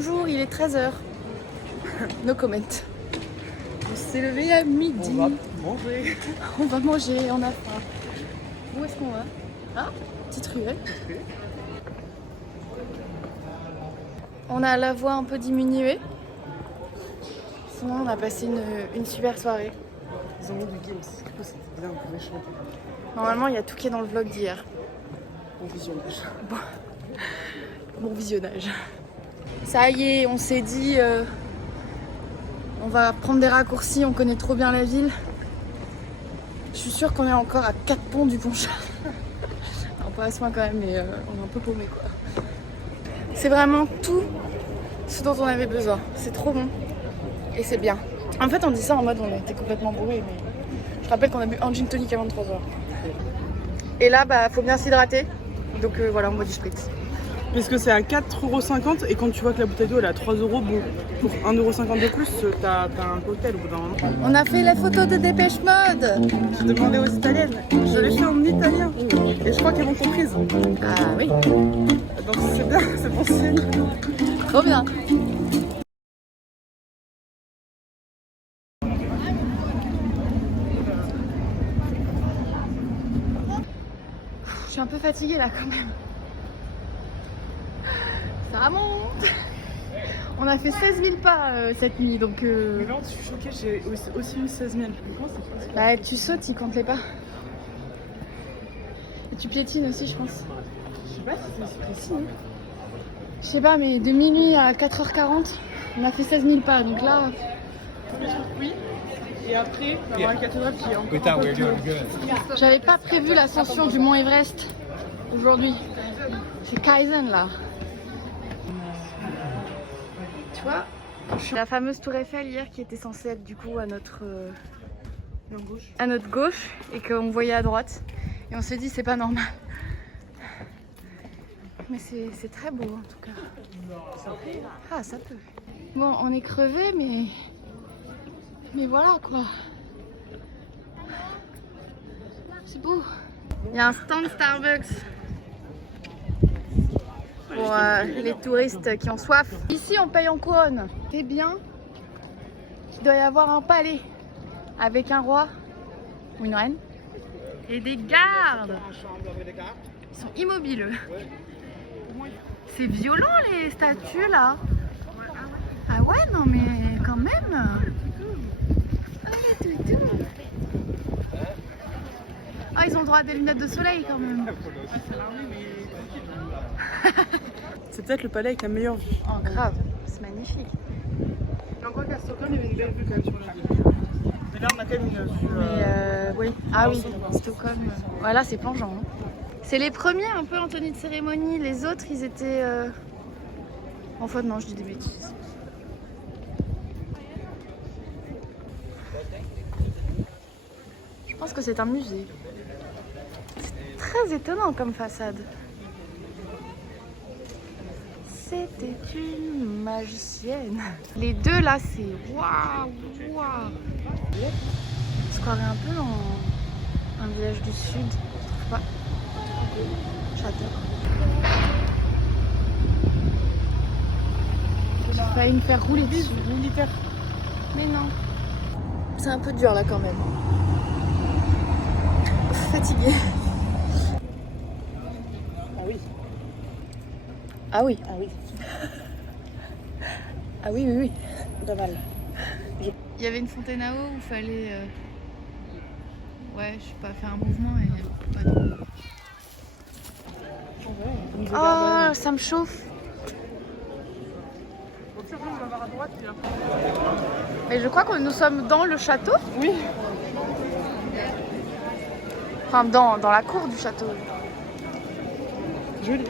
Bonjour, il est 13h. No comment. On s'est levé à midi. On va manger. On va manger, on a faim. Où est-ce qu'on va? Ah, petite ruelle. On a la voix un peu diminuée. Sinon, on a passé une super soirée. Ils ont mis du Gims. Du coup, c'était bien, on pouvait chanter. Normalement, il y a tout qui est dans le vlog d'hier. Bon visionnage. Bon visionnage. Ça y est, on s'est dit, on va prendre des raccourcis, on connaît trop bien la ville. Je suis sûre qu'on est encore à 4 ponts du Pont-Charles. Non, pas à ce point quand même, mais on est un peu paumé quoi. C'est vraiment tout ce dont on avait besoin. C'est trop bon et c'est bien. En fait, on dit ça en mode on était complètement bourré, mais je rappelle qu'on a bu un gin tonic avant 3h. Et là, bah, faut bien s'hydrater. Donc voilà, on boit du spritz. Parce que c'est à 4,50€ et quand tu vois que la bouteille d'eau elle est à 3€, bon, pour 1,50€ de plus, t'as un cocktail au bout d'un moment. On a fait la photo de Dépêche Mode. J'ai demandé aux italiennes, je l'ai fait en italien et je crois qu'elles m'ont comprise. Ah oui, Donc c'est bien, c'est bon signe. trop bien. Je suis un peu fatiguée là quand même. Ça monte. On a fait 16 000 pas cette nuit donc... Mais là, je suis choquée, j'ai aussi eu 16 000. Bah, tu sautes, ils comptent les pas. Et tu piétines aussi, je pense. Je sais pas si c'est aussi précis. Hein. Je sais pas, mais de minuit à 4h40, on a fait 16 000 pas. Donc là, Oui. Et après, on va voir la cathédrale qui est encore un peu plus haut. j'avais pas prévu l'ascension du mont Everest aujourd'hui. C'est Kaizen là. Tu vois, la fameuse tour Eiffel hier qui était censée être du coup à notre gauche et qu'on voyait à droite. Et on s'est dit c'est pas normal. Mais c'est très beau en tout cas. Ah, ça peut. Bon, on est crevé, mais voilà quoi. C'est beau. Il y a un stand Starbucks pour les touristes qui ont soif. Ici, on paye en couronne. C'est bien qu'il doit y avoir un palais avec un roi ou une reine et des gardes. Ils sont immobiles. C'est violent les statues là. Ah ouais, non mais quand même. Oh les toutous. Ah, ils ont le droit à des lunettes de soleil quand même. C'est peut-être le palais avec la meilleure vue. Oh grave, c'est magnifique. Et encore qu'à Stockholm, il y avait une belle vue quand même sur la ville. Mais là, on a quand même une vue. Oui. Ah oui, Stockholm. Voilà, c'est plongeant. Hein. C'est les premiers un peu en tenue de cérémonie. Les autres, ils étaient. Enfin, non, je dis des bêtises. Je pense que c'est un musée. C'est très étonnant comme façade. C'était une magicienne. Les deux là, c'est waouh, waouh. On se croirait un peu dans un village du sud, tu trouves pas? J'adore. J'ai failli me faire rouler dessus. Militaire. Mais non. C'est un peu dur là quand même. Fatiguée. Ah oui. Ah oui. Ah oui. Ah oui, oui, oui. Pas mal. Il y avait une fontaine à eau où il fallait ouais, je sais pas, faire un mouvement et pas de... Oh, ça me chauffe. Mais je crois que nous sommes dans le château. Oui. Enfin, dans la cour du château. Joli.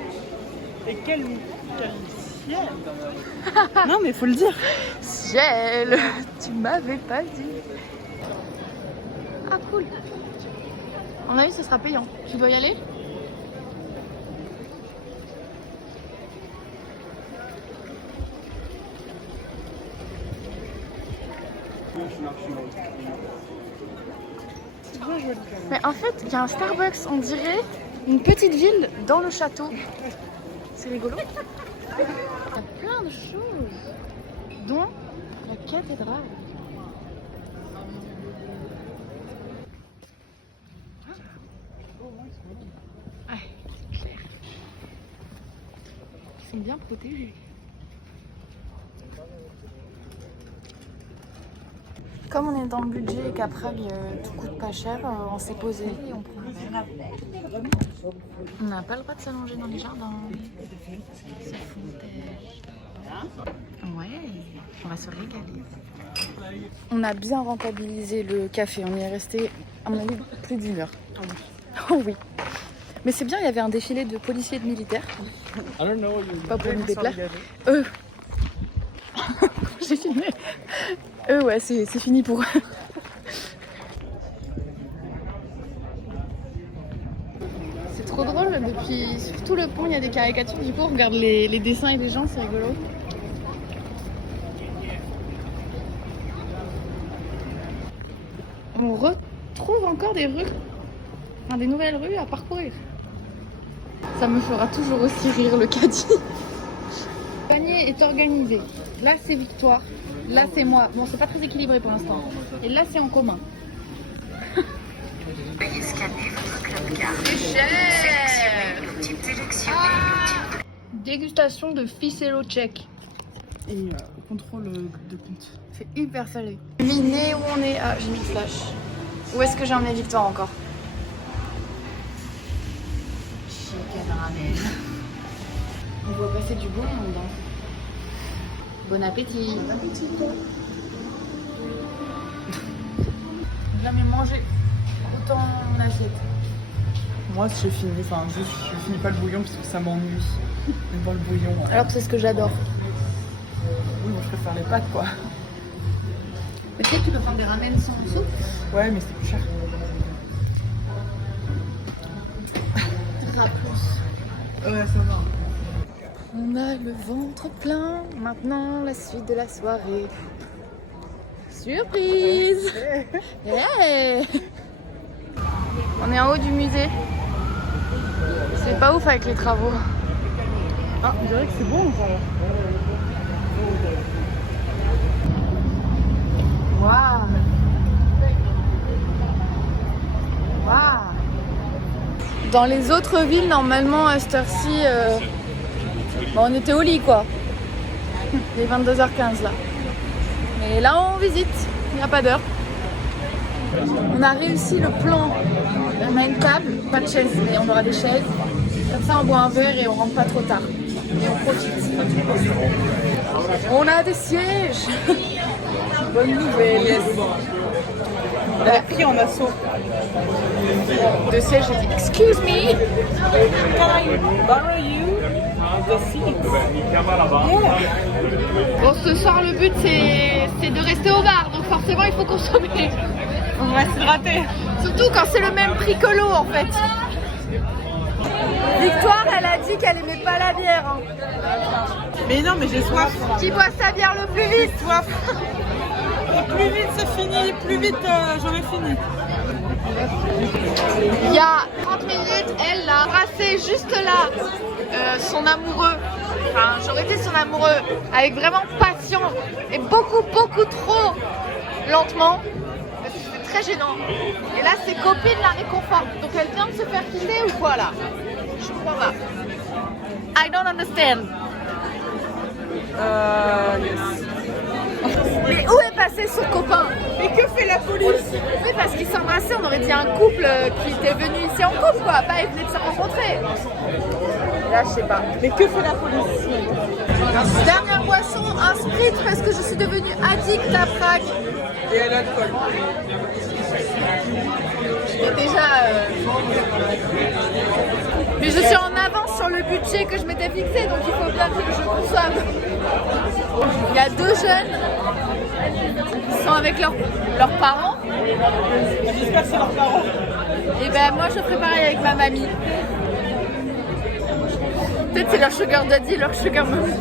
Et quel ciel. Non mais faut le dire. Ciel, tu m'avais pas dit. Ah cool. À mon avis, ce sera payant. Tu dois y aller? C'est bien joli quand même. Mais en fait, il y a un Starbucks, on dirait une petite ville dans le château. C'est rigolo. Il y a plein plein de choses, dont la cathédrale. Ah, c'est clair. Ils sont bien protégés. Comme on est dans le budget et qu'à Prague tout coûte pas cher, on s'est posé et on prend un verre. On n'a pas le droit de s'allonger dans les jardins. Se foutage. Ouais, on va se régaler. On a bien rentabilisé le café. On y est resté, à mon avis, plus d'1 heure. Oh oui. Mais c'est bien, il y avait un défilé de policiers et de militaires. Pas pour nous déplaire. J'ai filmé. Ouais, c'est fini pour eux. C'est trop drôle, depuis sur tout le pont, il y a des caricatures. Du coup, on regarde les dessins et les gens, c'est rigolo. On retrouve encore des rues, enfin des nouvelles rues à parcourir. Ça me fera toujours aussi rire le caddie. Le panier est organisé. Là, c'est Victoire. Là, c'est moi. Bon, c'est pas très équilibré pour l'instant. Et là, c'est en commun. Veuillez scanner votre club card. C'est cher. Sélectionnez. Dégustation de ficello tchèque. Et contrôle de compte. C'est hyper salé. Miné où on est. Ah, j'ai mis le flash. Où est-ce que j'ai emmené Victoire encore? Chicken ramen. On voit passer du beau monde. Hein. Bon appétit. Bon appétit. Jamais mangé autant mon assiette. Moi, je finis, enfin, je finis pas le bouillon parce que ça m'ennuie. Même dans le bouillon. Alors que c'est ce que j'adore. Oui, moi je préfère les pâtes quoi. Mais tu sais que tu peux prendre des ramen sans soupe. Ouais, mais c'est plus cher. Ouais, ça va. On a le ventre plein. Maintenant, la suite de la soirée. Surprise! Yeah. On est en haut du musée. C'est pas ouf avec les travaux. Ah, on dirait que c'est bon ça. Waouh! Waouh! Dans les autres villes, normalement, à cette heure-ci, on était au lit quoi. Il est 22h15 là. Mais là, on visite. Il n'y a pas d'heure. On a réussi le plan. On a une table, pas de chaise, mais on aura des chaises. Comme ça, on boit un verre et on rentre pas trop tard. Et on profite. On a des sièges. Bonne nouvelle. Yes. On a pris en assaut. De sièges, j'ai dit excuse me. Can I borrow you the seats? Bon, ce soir, le but c'est de rester au bar, donc forcément, il faut consommer. On va s'hydrater. Surtout quand c'est le même prix que l'eau en fait. Victoire, elle a dit qu'elle aimait pas la bière. Hein. Mais non, mais j'ai soif. Qui boit sa bière le plus vite? Soif. Et plus vite c'est fini, plus vite j'aurai fini. Il y a 30 minutes, elle a rassé juste là son amoureux. Enfin, j'aurais été son amoureux avec vraiment passion et beaucoup trop lentement. Parce que c'était très gênant. Et là, ses copines la réconfortent. Donc elle vient de se faire quitter ou quoi là? Je comprends pas. I don't understand. Yes. Mais où est passé son copain? Mais que fait la police? Oui, parce qu'ils s'embrassaient, on aurait dit un couple qui était venu ici en couple, quoi. Pas, ils venaient de se rencontrer. Là, je sais pas. Mais que fait la police? Dernière boisson, un sprit, parce que je suis devenue addict à Prague. Et à l'alcool. J'étais déjà... Mais je suis en avance sur le budget que je m'étais fixé, donc il faut bien que je consomme. Il y a 2 jeunes qui sont avec leurs parents. J'espère que c'est leurs parents. Et ben moi je ferai pareil avec ma mamie. Peut-être c'est leur sugar daddy, leur sugar mommy.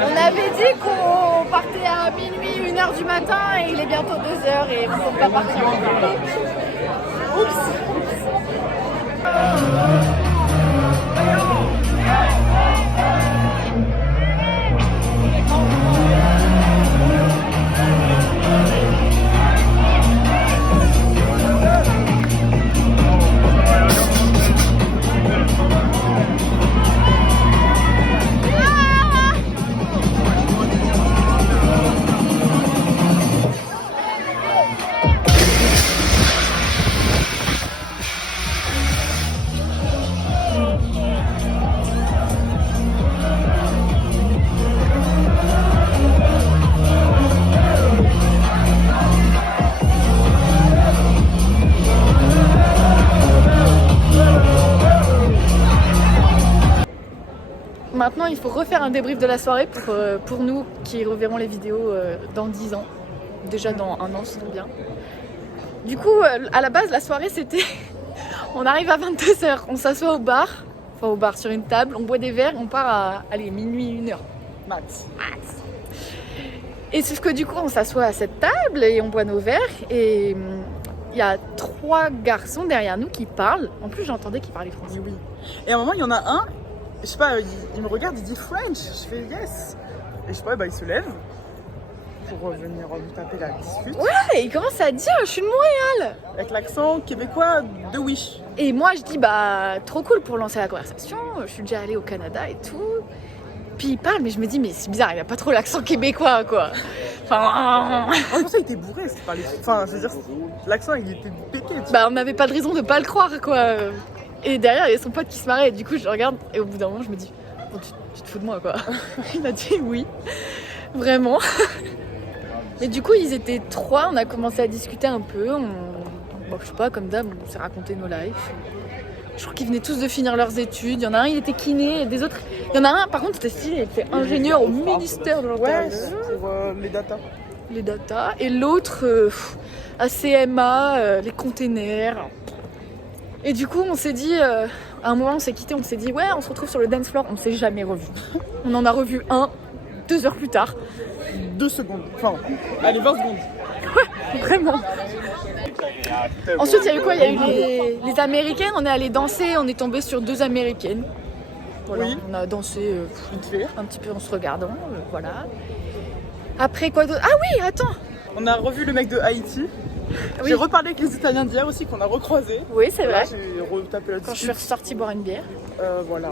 On avait dit qu'on partait à minuit, 1h du matin et il est bientôt 2h et on ne peut pas partir encore. Oups. Maintenant, il faut refaire un débrief de la soirée pour nous qui reverrons les vidéos dans 10 ans. Déjà dans 1 an, c'est bien. Du coup, à la base, la soirée, c'était... On arrive à 22h, on s'assoit au bar, enfin au bar sur une table, on boit des verres, on part à, allez, minuit, 1h. Max. Et sauf que du coup, on s'assoit à cette table et on boit nos verres et... Il y a 3 garçons derrière nous qui parlent. En plus, j'entendais qu'ils parlaient français. Oui. Et à un moment, il y en a un, je sais pas, il me regarde, il dit French. Je fais yes. Et je sais pas, bah, il se lève pour venir nous taper la discute. Ouais, il commence à dire, je suis de Montréal. Avec l'accent québécois de Wish. Et moi, je dis, bah, trop cool pour lancer la conversation. Je suis déjà allée au Canada et tout. Puis il parle, mais je me dis, mais c'est bizarre, il a pas trop l'accent québécois, quoi. Enfin... Je pensais qu'il était bourré, c'est pas les... Enfin, je veux dire, l'accent, il était pété. Bah, on n'avait pas de raison de pas le croire, quoi. Et derrière, il y a son pote qui se marrait. Et du coup, je regarde, et au bout d'un moment, je me dis, bon, tu te fous de moi, quoi. Il m'a dit oui, vraiment. Mais du coup, ils étaient 3, on a commencé à discuter un peu. Bon, je sais pas, comme d'hab, on s'est raconté nos lives. Je crois qu'ils venaient tous de finir leurs études. Il y en a un, il était kiné, et des autres... Il y en a un, par contre, c'était stylé, il était ingénieur au ministère de l'Intérieur. Ouais, pour les datas. Les datas. Et l'autre, à CMA, les containers. Et du coup, on s'est dit... à un moment, on s'est quitté, on s'est dit, ouais, on se retrouve sur le dance floor. On s'est jamais revu. On en a revu un, 2 heures plus tard. 2 secondes. Enfin, allez, 20 secondes. Ouais, vraiment. Ensuite, il y a eu quoi? Il y a eu les Américaines. On est allé danser, on est tombé sur 2 Américaines. Voilà, Oui. on a dansé Vite fait. un petit peu en se regardant, voilà. Après quoi d'autre? Ah oui, attends. On a revu le mec de Haïti. Oui. J'ai reparlé avec les Italiens d'hier aussi qu'on a recroisés. Oui, c'est vrai. Là, j'ai retapé la Quand je suis discute. ressortie boire une bière. Voilà.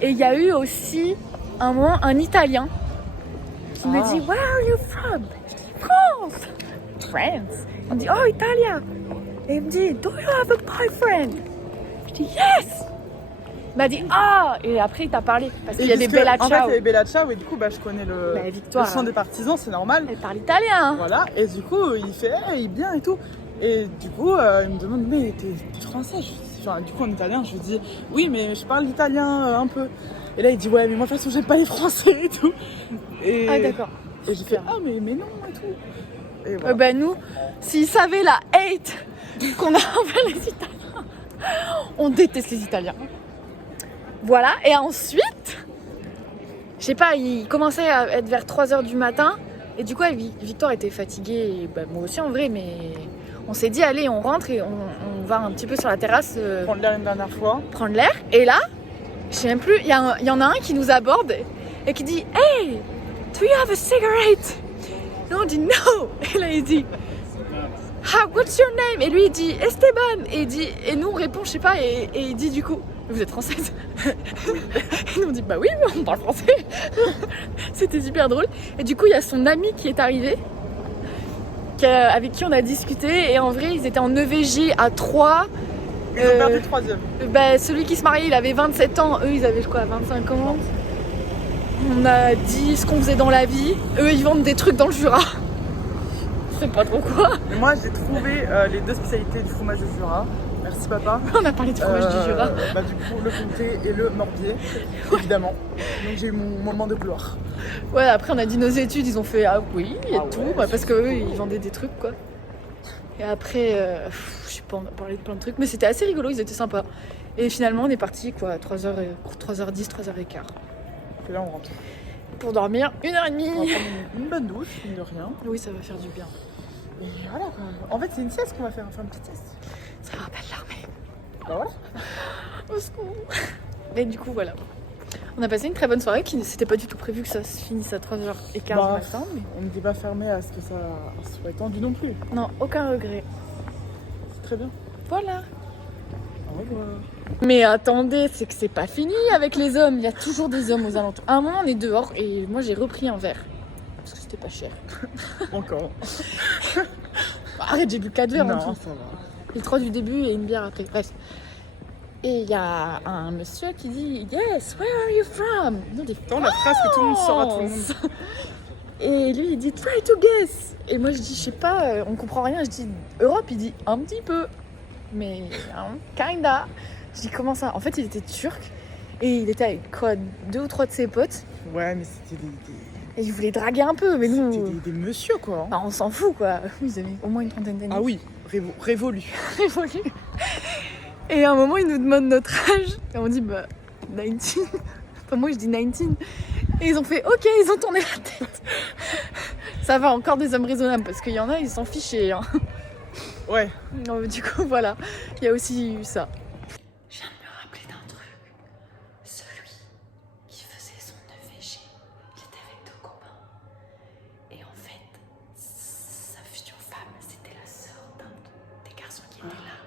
Et il y a eu aussi un moment un Italien qui me Ah. dit Where are you from? Je dis France. France. Il me dit Oh Italia. Et il me dit Do you have a boyfriend? Je dis Yes. Il m'a dit Ah. Et après il t'a parlé parce qu'il y avait Bella En fait, Ciao. il y avait Bella Ciao et du coup, bah, je connais le Victoire. chant des partisans, c'est normal. Elle parle italien. Voilà. Et du coup, il fait hey, bien et tout. Et du coup, il me demande mais t'es français? Enfin, du coup, en italien, je lui dis oui, mais je parle italien un peu. Et là, il dit ouais, mais moi de toute façon, j'aime pas les Français et tout. Et, Ah d'accord. Et j'ai fait ah, mais non et tout. Et voilà. Ben nous, s'ils savaient la hate qu'on a envers les Italiens, on déteste les Italiens. Voilà, et ensuite, je sais pas, il commençait à être vers 3h du matin, et du coup, Victoire était fatiguée, et bah, moi aussi en vrai, mais On s'est dit, allez, on rentre et on va un petit peu sur la terrasse Prendre l'air une dernière fois. prendre l'air. Et là, je sais même plus, il y en a un qui nous aborde et qui dit, hey, do you have a cigarette? Et on dit, no. Et là, il dit, what's your name? Et lui, il dit, Esteban. Et nous, on répond, je sais pas, et il dit du coup, vous êtes française? Et nous, on dit, bah oui, mais on parle français. C'était super drôle. Et du coup, il y a son ami qui est arrivé, avec qui on a discuté. Et en vrai, ils étaient en EVG à 3. Ils ont perdu le troisième. Celui qui se mariait, il avait 27 ans. Eux, ils avaient quoi, 25 ans? On a dit ce qu'on faisait dans la vie. Eux, ils vendent des trucs dans le Jura. Je sais pas trop quoi. Mais moi, j'ai trouvé les 2 spécialités du fromage de Jura. Merci papa. On a parlé de fromage du Jura. Du coup, le comté et le morbier, évidemment. Donc j'ai eu mon moment de gloire. Ouais, après on a dit nos études, ils ont fait ah oui et tout, ouais, bah, parce qu'eux ils vendaient des trucs quoi. Et après, je sais pas, on a parlé de plein de trucs, mais c'était assez rigolo, ils étaient sympas. Et finalement on est parti quoi, 3h10, 3h15. Et là, on rentre. Pour dormir 1h30. On va prendre une bonne douche, mine de rien. Oui, ça va faire du bien. Et voilà quoi. En fait, c'est une sieste qu'on va faire, une petite sieste. Ça me rappelle l'armée. Bah voilà. Au secours. Mais du coup, voilà. On a passé une très bonne soirée qui c'était pas du tout prévu que ça se finisse à 3h15 du matin. Mais... on n'était pas fermé à ce que ça soit tendu non plus. non, aucun regret. C'est très bien. Voilà. Au revoir. Mais attendez, c'est que c'est pas fini avec les hommes. Il y a toujours des hommes aux alentours. À un moment, on est dehors et moi j'ai repris un verre. Parce que c'était pas cher. Encore. Arrête, j'ai bu 4 verres en Non, tout. ça va. Les 3 du début et une bière après. Bref. Et il y a un monsieur qui dit Yes, where are you from? Nous, des Attends, la phrase que tout le monde saura, tout le monde. Et lui il dit Try to guess. Et moi je dis je sais pas, on comprend rien. Je dis Europe, il dit un petit peu. Mais kinda. Je dis comment ça? En fait il était turc et il était avec quoi 2 ou 3 de ses potes. Ouais, mais c'était Et il voulait draguer un peu, mais nous. des messieurs quoi. Bah, on s'en fout quoi. Ils avaient au moins une trentaine d'années. Ah oui, révolu. Révolu. Et à un moment, ils nous demandent notre âge. Et on dit, bah, 19. Enfin, moi, je dis 19. Et ils ont fait, ok, ils ont tourné la tête. Ça va, encore des hommes raisonnables, parce qu'il y en a, ils s'en fichaient. Hein. Ouais. Donc, du coup, voilà. Il y a aussi eu ça. Je viens de me rappeler d'un truc. Celui qui faisait son EVG, il était avec 2 copains. Et en fait, sa future femme, c'était la sœur d'un des garçons qui était là.